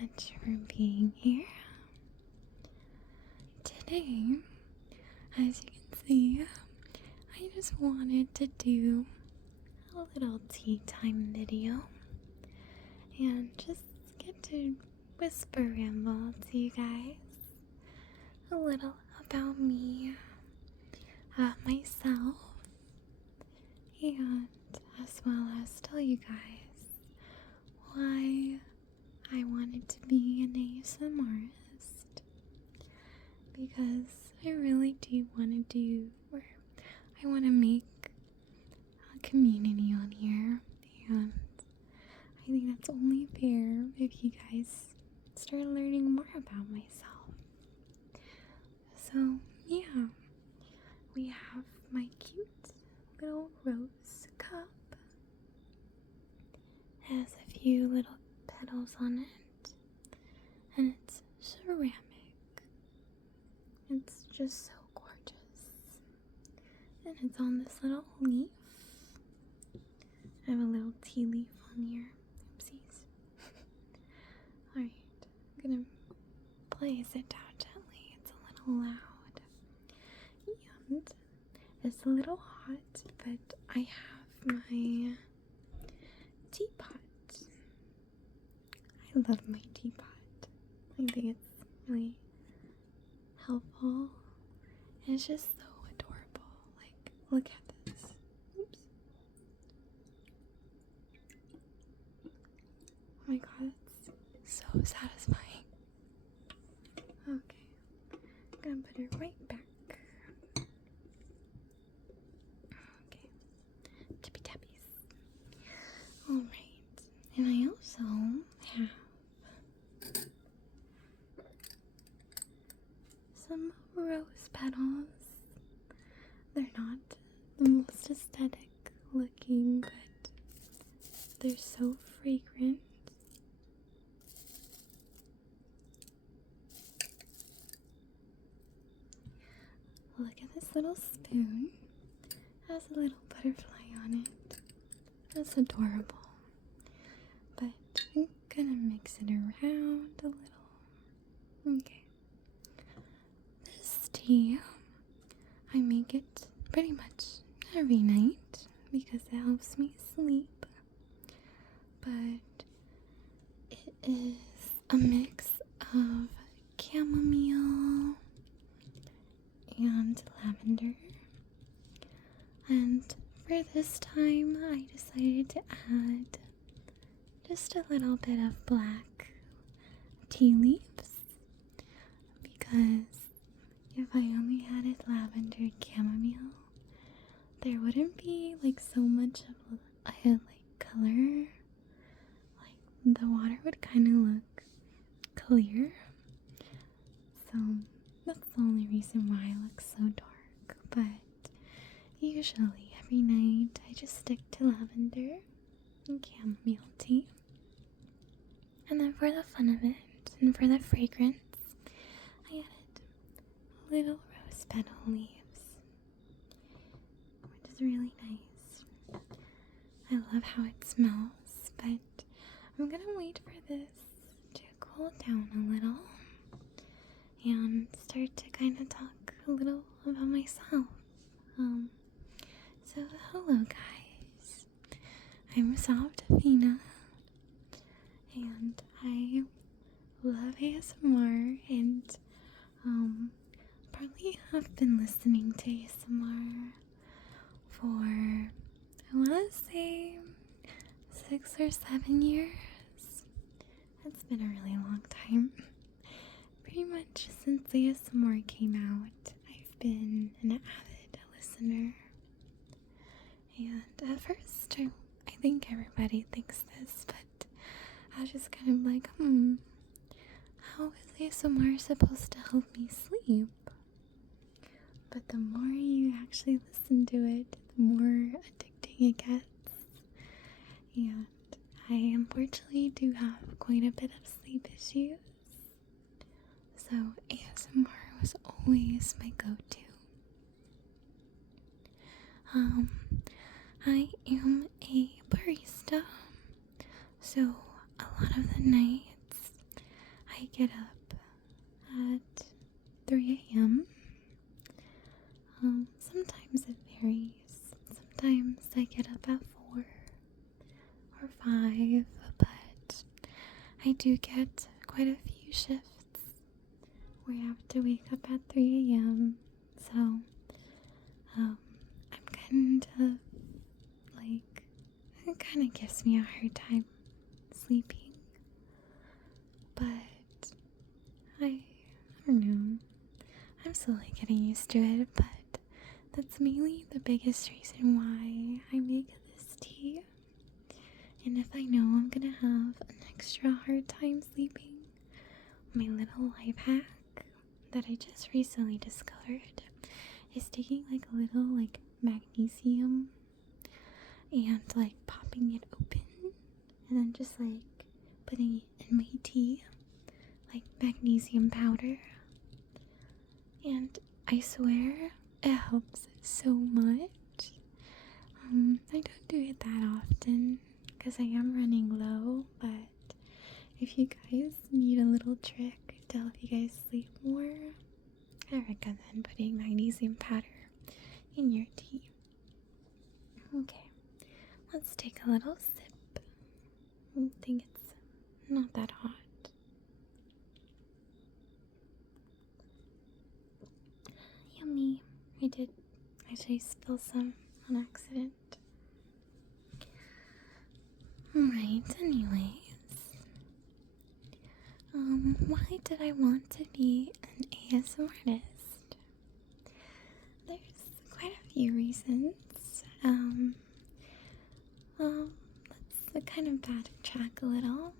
much for being here. Today, as you can see, I just wanted to do a little tea time video and just get to whisper ramble to you guys a little about me, myself, and as well as tell you guys why I wanted to be an asmrtist, because I really do want to do, or I want to make a community on here, and I think that's only fair if you guys start learning more about myself. So yeah, we have my cute little rose cup. It has a few little petals on it, and it's ceramic. It's just so gorgeous, and it's on this little leaf. I have a little tea leaf on here. Oopsies. Alright, I'm gonna place it down gently. It's a little loud. And it's a little hot, but I have my teapot. I love my teapot. I think it's really helpful. And it's just so adorable. Like, look at this. Oops. Oh my god, it's so satisfying. Okay, I'm gonna put it right back. Okay, tippy tappies. Alright, and I also have some rose petals. They're not the most aesthetic looking, but they're so fragrant. Look at this little spoon. It has a little butterfly on it. That's adorable. But I'm gonna mix it around a little. Okay. This tea, I make it pretty much every night because it helps me sleep. But it is a mix of chamomile and lavender. And for this time, I decided to add just a little bit of black tea leaves, because if I only added lavender and chamomile, there wouldn't be like so much of a like color. Like the water would kind of look clear. So that's the only reason why it looks so dark. But usually every night I just stick to lavender and chamomile tea. And then for the fun of it and for the fragrance, I added little rose petal leaves, which is really nice. I love how it smells, but I'm gonna wait for this to cool down a little and start to kind of talk a little about myself. So hello guys, I'm Davina, and I love ASMR, and probably have been listening to ASMR for, I want to say, 6 or 7 years. It's been a really long time. Pretty much since ASMR came out, I've been an avid listener. And at first, I think everybody thinks this, but I was just kind of like, how is ASMR supposed to help me sleep? But the more you actually listen to it, the more addicting it gets. And I unfortunately do have quite a bit of sleep issues. So ASMR was always my go-to. I am a barista, so a lot of the nights get up at 3 a.m. Sometimes it varies. Sometimes I get up at 4 or 5, but I do get quite a few shifts where I have to wake up at 3 a.m. So, I'm kind of like, it kind of gives me a hard time sleeping, but I don't know. I'm slowly getting used to it, but that's mainly the biggest reason why I make this tea. And if I know I'm gonna have an extra hard time sleeping, my little life hack that I just recently discovered is taking like a little like magnesium and like popping it open and then just like putting it in my tea, like magnesium powder. And I swear it helps so much. I don't do it that often because I am running low, but if you guys need a little trick to help you guys sleep more, I recommend putting magnesium powder in your tea. Okay, let's take a little sip. I think it's not that hot. Yummy. I did actually spill some on accident. Alright, anyways. Why did I want to be an ASMrtist? There's quite a few reasons. Let's kind of backtrack a little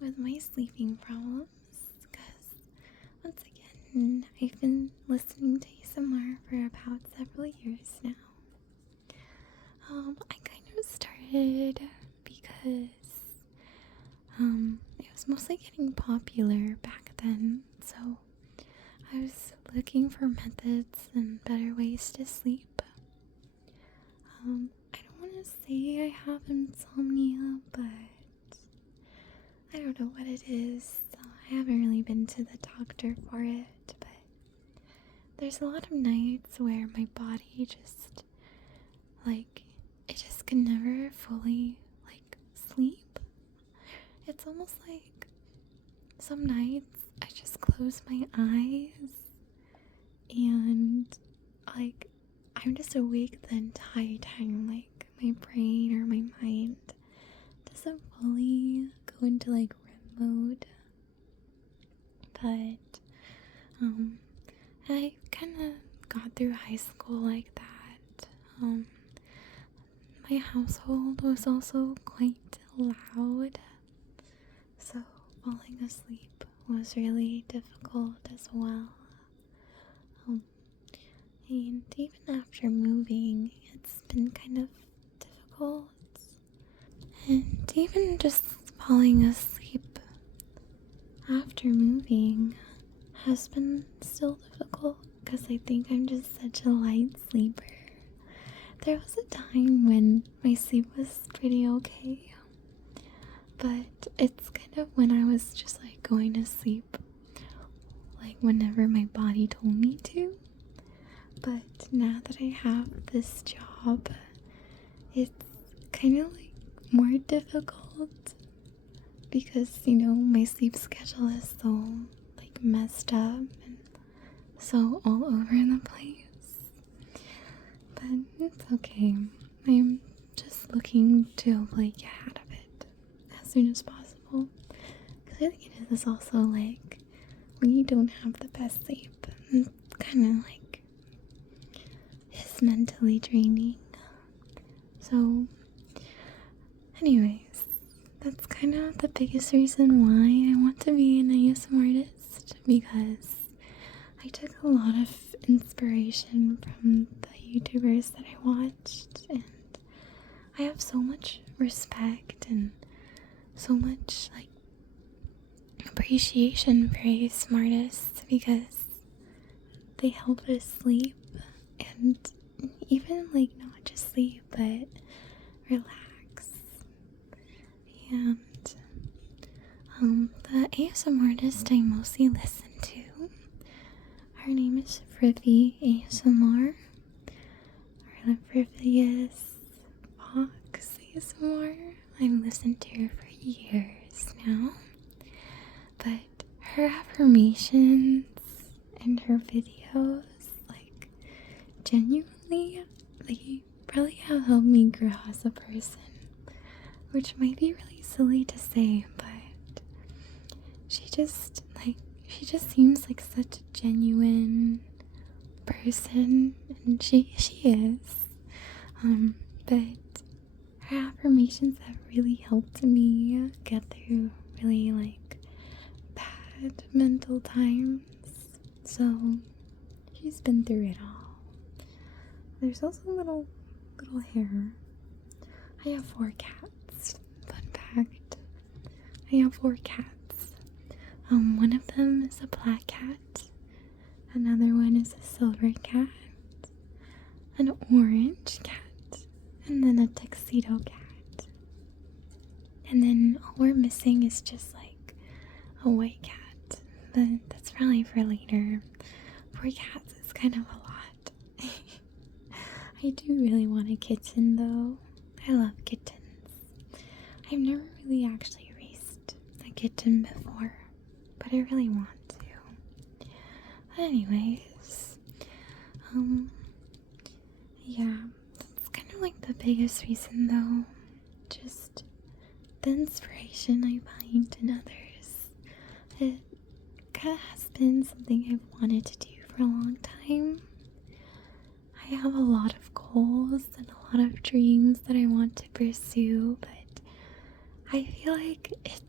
with my sleeping problems, because once again, I've been listening to ASMR for about several years now. I kind of started because it was mostly getting popular back then, so I was looking for methods and better ways to sleep. I don't want to say I have insomnia, but I don't know what it is. I haven't really been to the doctor for it, but there's a lot of nights where my body just, like, it just can never fully, like, sleep. It's almost like some nights I just close my eyes and, like, I'm just awake the entire time. Like, my brain or my mind doesn't fully go into, like, REM mode. But, I kind of got through high school like that. My household was also quite loud, so falling asleep was really difficult as well. And even after moving, it's been kind of difficult. And even just falling asleep after moving has been still difficult because I think I'm just such a light sleeper. There was a time when my sleep was pretty okay, but it's kind of when I was just like going to sleep, like whenever my body told me to. But now that I have this job, it's kind of like more difficult because, you know, my sleep schedule is so like messed up and so all over the place. But it's okay. I'm just looking to like get out of it as soon as possible. Because I think it is also like when you don't have the best sleep, it's kind of like it's mentally draining. So anyways, that's kind of the biggest reason why I want to be an ASMrtist, because I took a lot of inspiration from the YouTubers that I watched, and I have so much respect and so much like appreciation for ASMrtists because they help us sleep, and even like not just sleep but relax. And The ASMR artist I mostly listen to, her name is Frivi ASMR, or Frivius Fox ASMR. I've listened to her for years now, but her affirmations and her videos, like, genuinely, they really have helped me grow as a person, which might be really silly to say, but she just seems like such a genuine person, and she is. But her affirmations have really helped me get through really like bad mental times. So she's been through it all. There's also a little hair. I have 4 cats. Fun fact. I have 4 cats. One of them is a black cat, another one is a silver cat, an orange cat, and then a tuxedo cat. And then all we're missing is just like a white cat, but that's probably for later. 4 cats is kind of a lot. I do really want a kitten though. I love kittens. I've never really actually raised a kitten before, but I really want to. But anyways, yeah, that's kind of like the biggest reason though. Just the inspiration I find in others. It kind of has been something I've wanted to do for a long time. I have a lot of goals and a lot of dreams that I want to pursue, but I feel like it's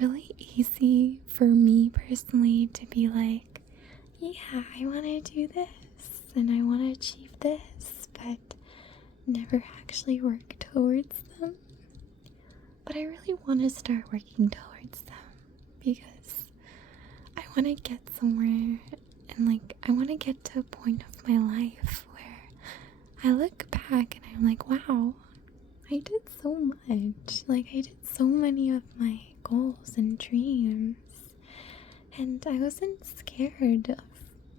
really easy for me personally to be like, yeah, I want to do this and I want to achieve this, but never actually work towards them. But I really want to start working towards them because I want to get somewhere, and like I want to get to a point of my life where I look back and I'm like, wow, I did so much. Like, I did so many of my goals and dreams, and I wasn't scared of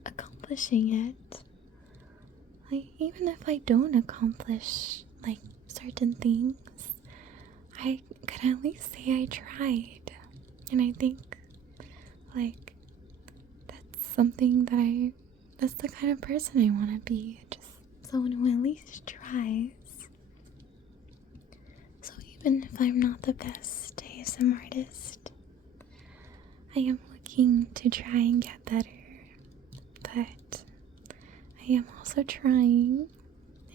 accomplishing it. Like, even if I don't accomplish like certain things, I could at least say I tried. And I think like that's the kind of person I want to be, just someone who at least tries. So even if I'm not the best ASMR artist, I am looking to try and get better. But I am also trying,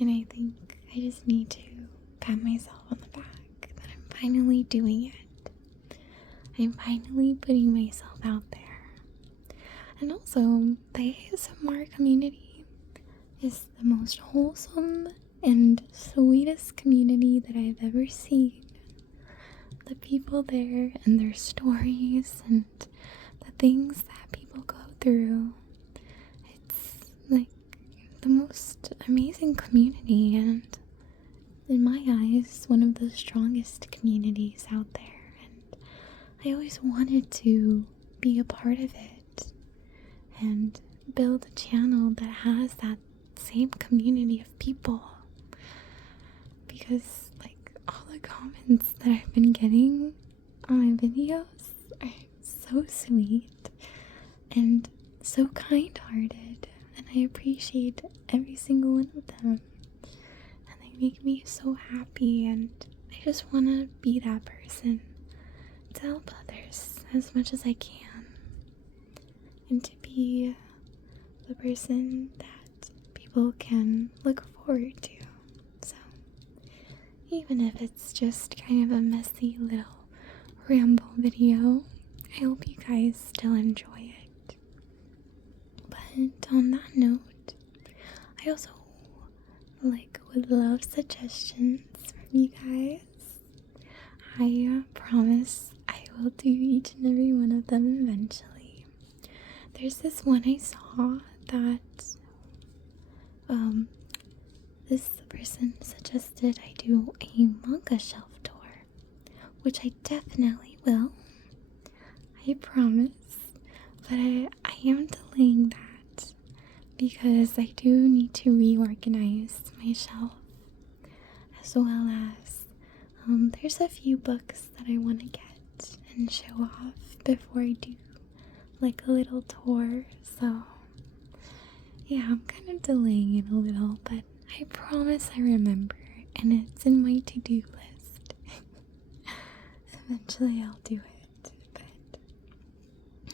and I think I just need to pat myself on the back that I'm finally doing it. I'm finally putting myself out there. And also, the ASMR community is the most wholesome and sweetest community that I've ever seen. The people there and their stories and the things that people go through, it's like the most amazing community, and in my eyes, one of the strongest communities out there. And I always wanted to be a part of it and build a channel that has that same community of people, because like all the comments that I've been getting on my videos are so sweet and so kind-hearted, and I appreciate every single one of them, and they make me so happy, and I just want to be that person to help others as much as I can, and to be the person that people can look forward to. So even if it's just kind of a messy little ramble video, I hope you guys still enjoy it. But on that note, I also would love suggestions from you guys. I promise I will do each and every one of them eventually. There's this one I saw that this person suggested I do a manga shelf tour, which I definitely will. I promise. But I am delaying that because I do need to reorganize my shelf, as well as there's a few books that I want to get and show off before I do like a little tour. So yeah, I'm kind of delaying it a little, but I promise I remember, and it's in my to-do list. Eventually I'll do it, but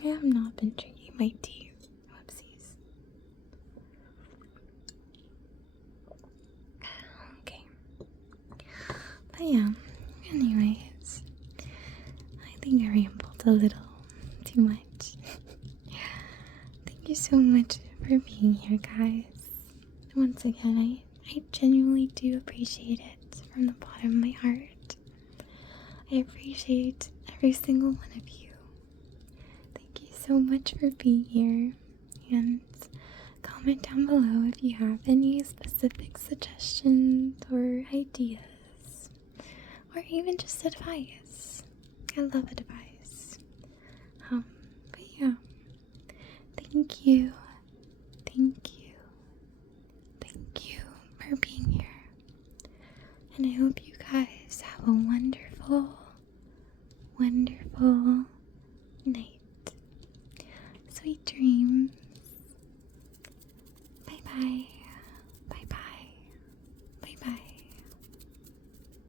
I have not been drinking my tea. Whoopsies. Okay. But yeah, anyways, I think I rambled a little too much. Thank you so much for being here, guys. Once again, I genuinely do appreciate it from the bottom of my heart. I appreciate every single one of you. Thank you so much for being here, and comment down below if you have any specific suggestions or ideas, or even just advice. I love advice. But yeah, thank you for being here, and I hope you guys have a wonderful